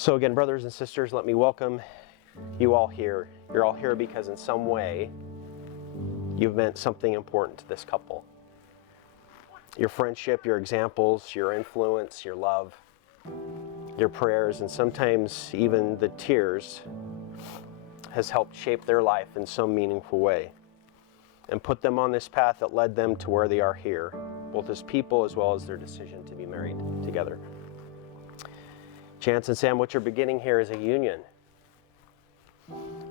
So again, brothers and sisters, let me welcome you all here. You're all here because in some way you've meant something important to this couple. Your friendship, your examples, your influence, your love, your prayers, and sometimes even the tears has helped shape their life in some meaningful way and put them on this path that led them to where they are here, both as people as well as their decision to be married together. Chance and Sam, what you're beginning here is a union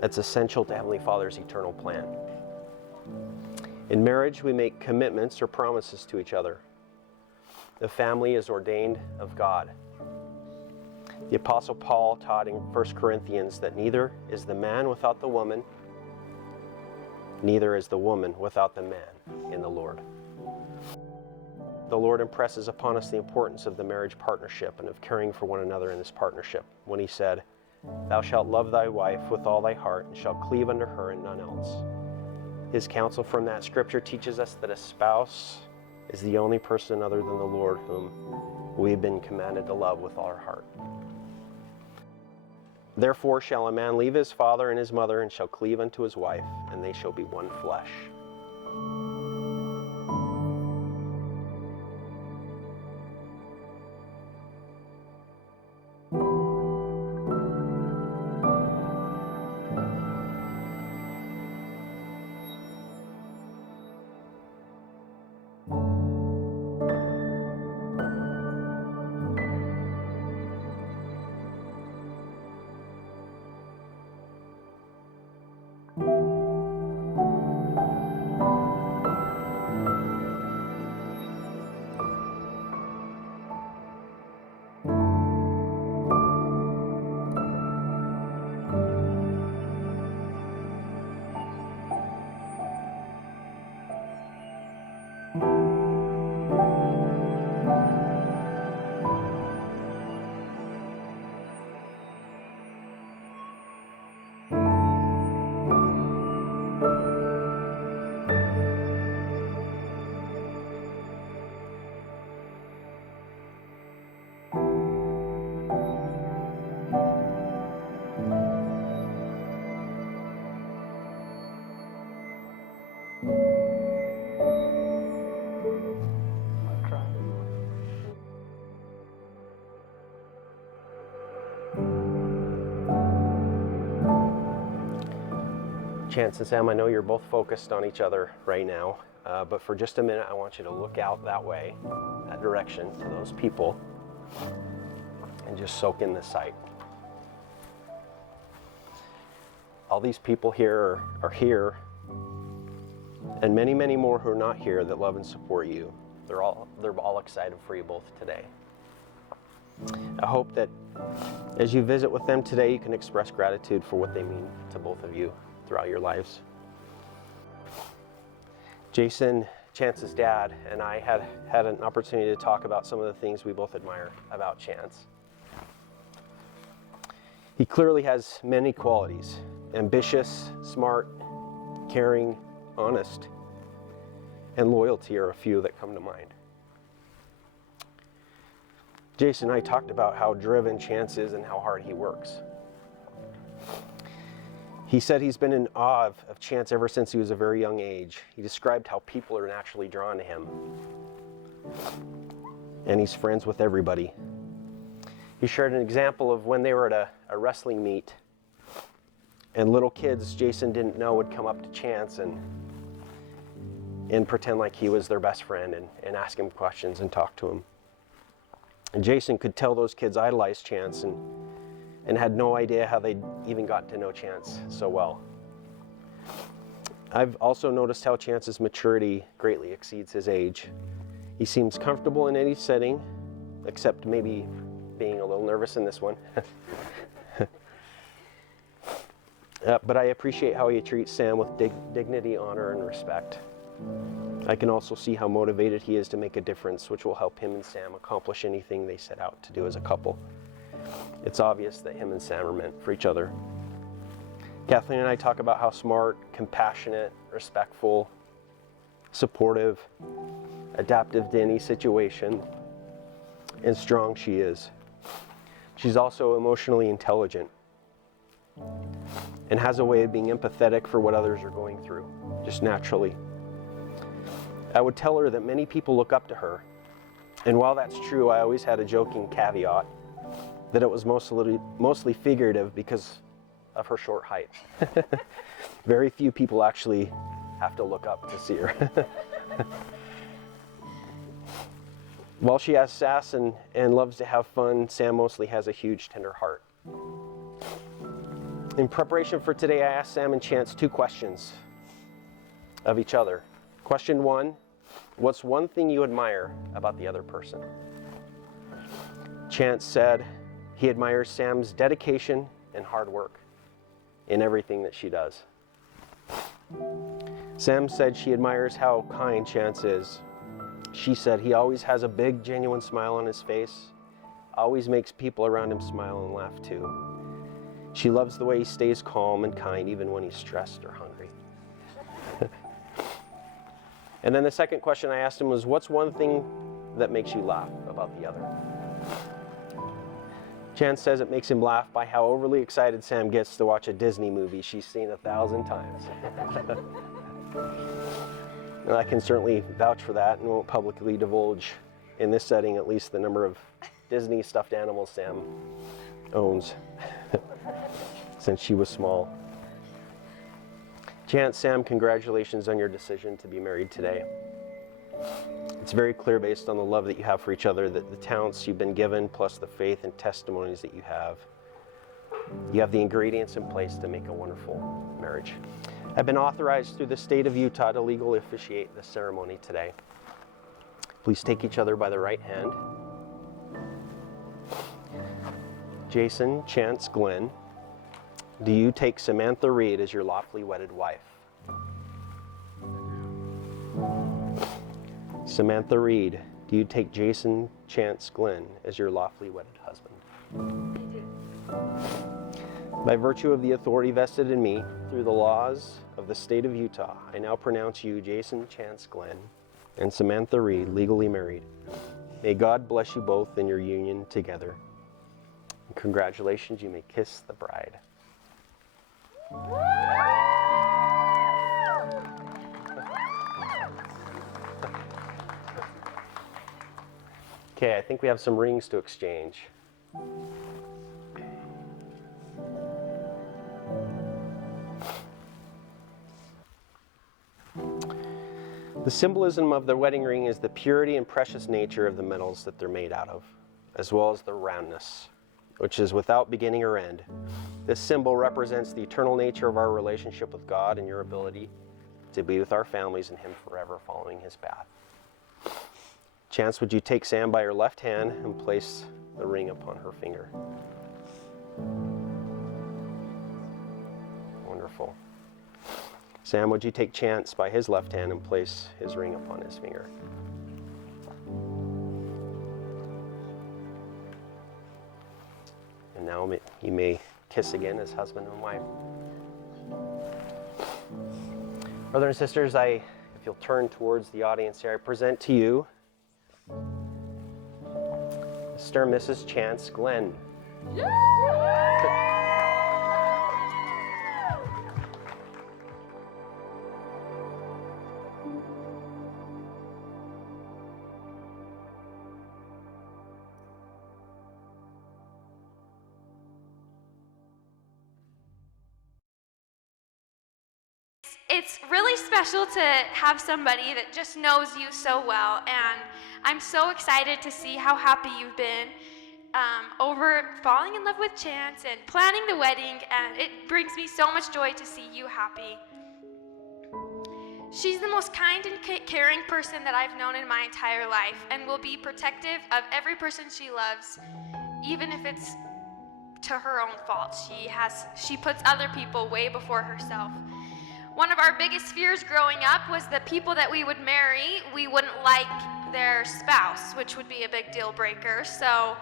that's essential to Heavenly Father's eternal plan. In marriage, we make commitments or promises to each other. The family is ordained of God. The Apostle Paul taught in 1 Corinthians that neither is the man without the woman, neither is the woman without the man in the Lord. The Lord impresses upon us the importance of the marriage partnership and of caring for one another in this partnership when he said, "Thou shalt love thy wife with all thy heart and shalt cleave unto her and none else." His counsel from that scripture teaches us that a spouse is the only person other than the Lord whom we've been commanded to love with all our heart. Therefore shall a man leave his father and his mother and shall cleave unto his wife, and they shall be one flesh. Chance and Sam, I know you're both focused on each other right now, but for just a minute, I want you to look out that way, that direction, to those people, and just soak in the sight. All these people here are here, and many, many more who are not here that love and support you. They're all excited for you both today. I hope that as you visit with them today, you can express gratitude for what they mean to both of you throughout your lives. Jason, Chance's dad, and I had an opportunity to talk about some of the things we both admire about Chance. He clearly has many qualities: ambitious, smart, caring, honest, and loyalty are a few that come to mind. Jason and I talked about how driven Chance is and how hard he works. He said he's been in awe of Chance ever since he was a very young age. He described how people are naturally drawn to him. And he's friends with everybody. He shared an example of when they were at a wrestling meet, and little kids Jason didn't know would come up to Chance and pretend like he was their best friend and ask him questions and talk to him. And Jason could tell those kids idolized Chance and had no idea how they'd even got to know Chance so well. I've also noticed how Chance's maturity greatly exceeds his age. He seems comfortable in any setting, except maybe being a little nervous in this one. But I appreciate how he treats Sam with dignity, honor, and respect. I can also see how motivated he is to make a difference, which will help him and Sam accomplish anything they set out to do as a couple. It's obvious that him and Sam are meant for each other. Kathleen and I talk about how smart, compassionate, respectful, supportive, adaptive to any situation, and strong she is. She's also emotionally intelligent and has a way of being empathetic for what others are going through, just naturally. I would tell her that many people look up to her, and while that's true, I always had a joking caveat that it was mostly figurative because of her short height. Very few people actually have to look up to see her. While she has sass and loves to have fun, Sam mostly has a huge, tender heart. In preparation for today, I asked Sam and Chance 2 questions of each other. Question 1, what's one thing you admire about the other person? Chance said he admires Sam's dedication and hard work in everything that she does. Sam said she admires how kind Chance is. She said he always has a big, genuine smile on his face, always makes people around him smile and laugh too. She loves the way he stays calm and kind even when he's stressed or hungry. And then the second question I asked him was, what's one thing that makes you laugh about the other? Chance says it makes him laugh by how overly excited Sam gets to watch a Disney movie she's seen 1,000 times. And I can certainly vouch for that and won't publicly divulge in this setting at least the number of Disney stuffed animals Sam owns since she was small. Chance, Sam, congratulations on your decision to be married today. It's very clear based on the love that you have for each other that the talents you've been given plus the faith and testimonies that you have the ingredients in place to make a wonderful marriage. I've been authorized through the state of Utah to legally officiate the ceremony today. Please take each other by the right hand. Jason, Chance, Glenn, do you take Samantha Reed as your lawfully wedded wife? Samantha Reed, do you take Jason, Chance, Glenn as your lawfully wedded husband? I do. By virtue of the authority vested in me through the laws of the state of Utah, I now pronounce you, Jason, Chance, Glenn, and Samantha Reed, legally married. May God bless you both in your union together. And congratulations, you may kiss the bride. Okay, I think we have some rings to exchange. The symbolism of the wedding ring is the purity and precious nature of the metals that they're made out of, as well as the roundness, which is without beginning or end. This symbol represents the eternal nature of our relationship with God and your ability to be with our families and Him forever following His path. Chance, would you take Sam by her left hand and place the ring upon her finger? Wonderful. Sam, would you take Chance by his left hand and place his ring upon his finger? And now you may kiss again as husband and wife. Brothers and sisters, if you'll turn towards the audience here, I present to you Mr. and Mrs. Chance Glenn. It's really special to have somebody that just knows you so well, and I'm so excited to see how happy you've been over falling in love with Chance and planning the wedding, and it brings me so much joy to see you happy. She's the most kind and caring person that I've known in my entire life, and will be protective of every person she loves, even if it's to her own fault. She puts other people way before herself. One of our biggest fears growing up was the people that we would marry, we wouldn't like their spouse, which would be a big deal breaker. So,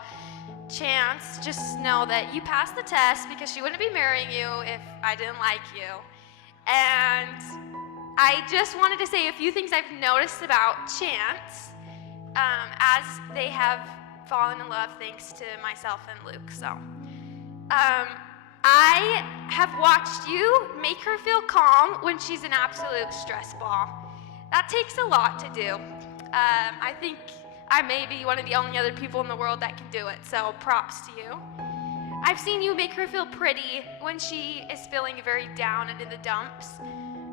Chance, just know that you passed the test because she wouldn't be marrying you if I didn't like you. And I just wanted to say a few things I've noticed about Chance as they have fallen in love thanks to myself and Luke. So, I have watched you make her feel calm when she's an absolute stress ball. That takes a lot to do. I think I may be one of the only other people in the world that can do it, so props to you. I've seen you make her feel pretty when she is feeling very down and in the dumps.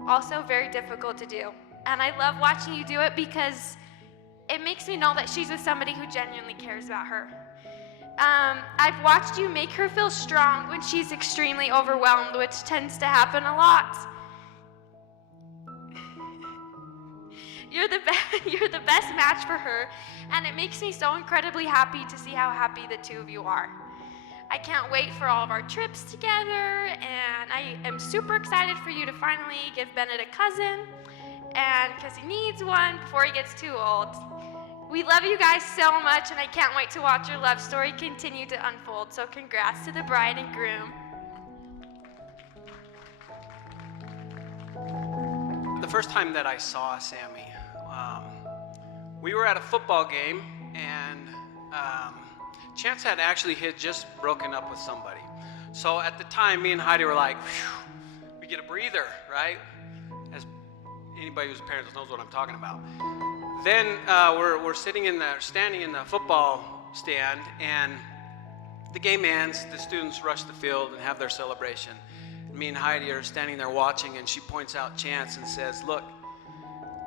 Also very difficult to do. And I love watching you do it because it makes me know that she's with somebody who genuinely cares about her. I've watched you make her feel strong when she's extremely overwhelmed, which tends to happen a lot. You're the best match for her, and it makes me so incredibly happy to see how happy the two of you are. I can't wait for all of our trips together, and I am super excited for you to finally give Bennett a cousin, and because he needs one before he gets too old. We love you guys so much, and I can't wait to watch your love story continue to unfold. So congrats to the bride and groom. The first time that I saw Sammy, we were at a football game, and Chance had just broken up with somebody. So at the time, me and Heidi were like, we get a breather, right? As anybody who's parents knows what I'm talking about. Then we're standing in the football stand, and the game ends. The students rush the field and have their celebration. Me and Heidi are standing there watching, and she points out Chance and says, "Look,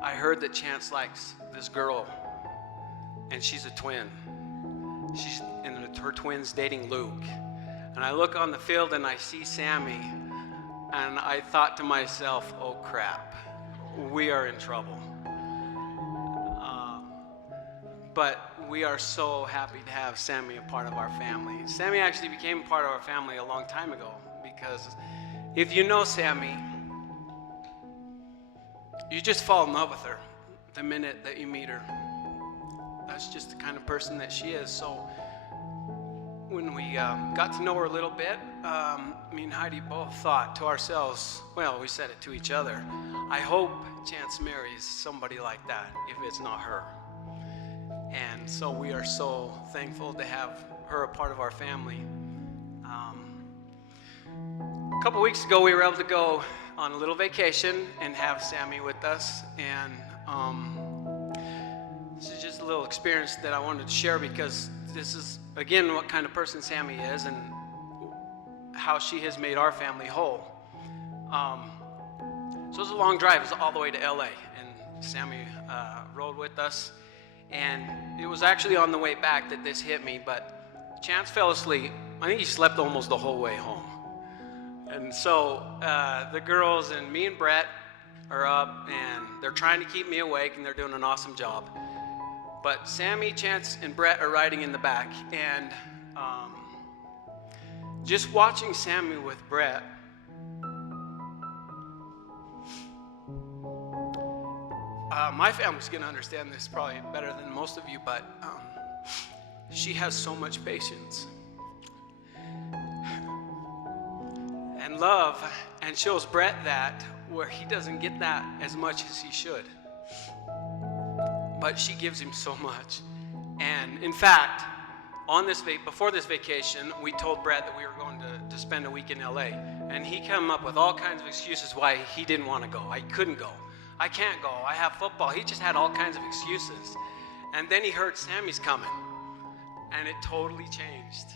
I heard that Chance likes this girl, and she's a twin. Her twin's dating Luke." And I look on the field and I see Sammy, and I thought to myself, "Oh crap, we are in trouble." But we are so happy to have Sammy a part of our family. Sammy actually became a part of our family a long time ago, because if you know Sammy, you just fall in love with her the minute that you meet her. That's just the kind of person that she is. So when we got to know her a little bit, me and Heidi both thought to ourselves, well, we said it to each other, I hope Chance marries somebody like that if it's not her. And so we are so thankful to have her a part of our family. A couple weeks ago, we were able to go on a little vacation and have Sammy with us. And this is just a little experience that I wanted to share, because this is, again, what kind of person Sammy is and how she has made our family whole. So it was a long drive. It was all the way to LA, and Sammy rode with us. And it was actually on the way back that this hit me, but Chance fell asleep. I think he slept almost the whole way home. And so the girls and me and Brett are up, and they're trying to keep me awake, and they're doing an awesome job. But Sammy, Chance, and Brett are riding in the back, and just watching Sammy with Brett, my family's going to understand this probably better than most of you, but she has so much patience and love, and shows Brett that where he doesn't get that as much as he should. But she gives him so much. And in fact, before this vacation, we told Brett that we were going to spend a week in LA, and he came up with all kinds of excuses why he didn't want to go. I couldn't go. I can't go. I have football. He just had all kinds of excuses. And then he heard Sammy's coming, and it totally changed,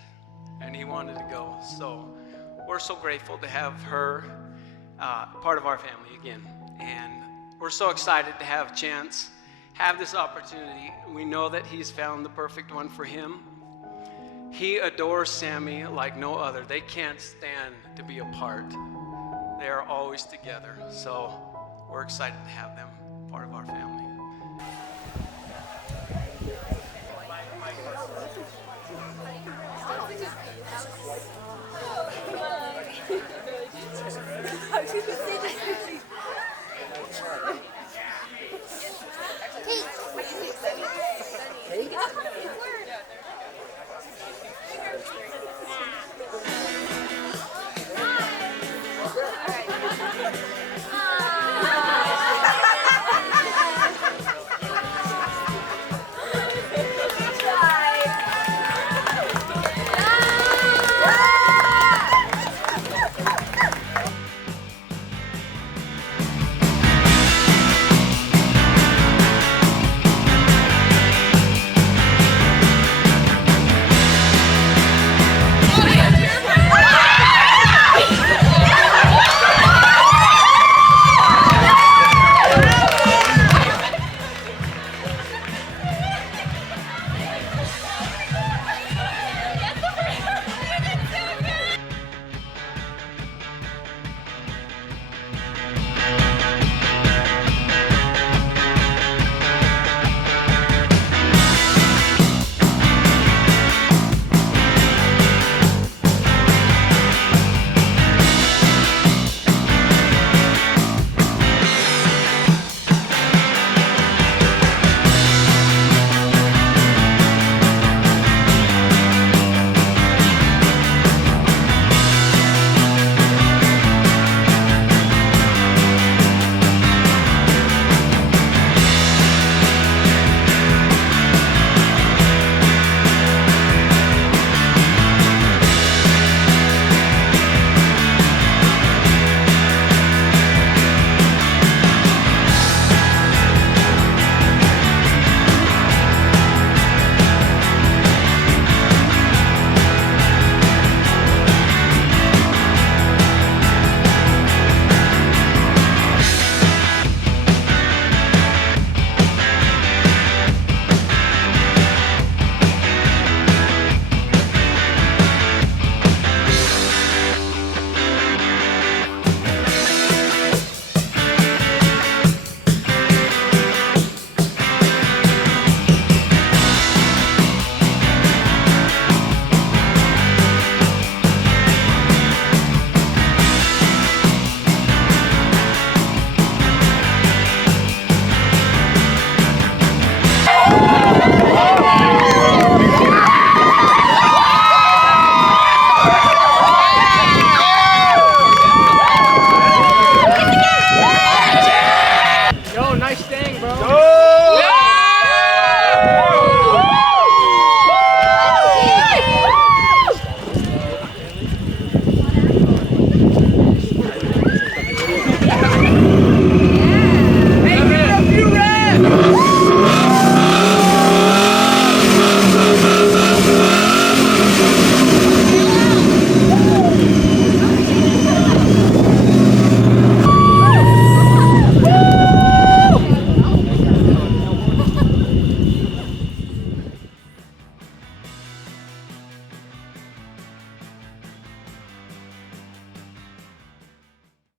and he wanted to go. So we're so grateful to have her part of our family again. And we're so excited to have Chance have this opportunity. We know that he's found the perfect one for him. He adores Sammy like no other. They can't stand to be apart. They are always together. So we're excited to have them part of our family. bro. Go!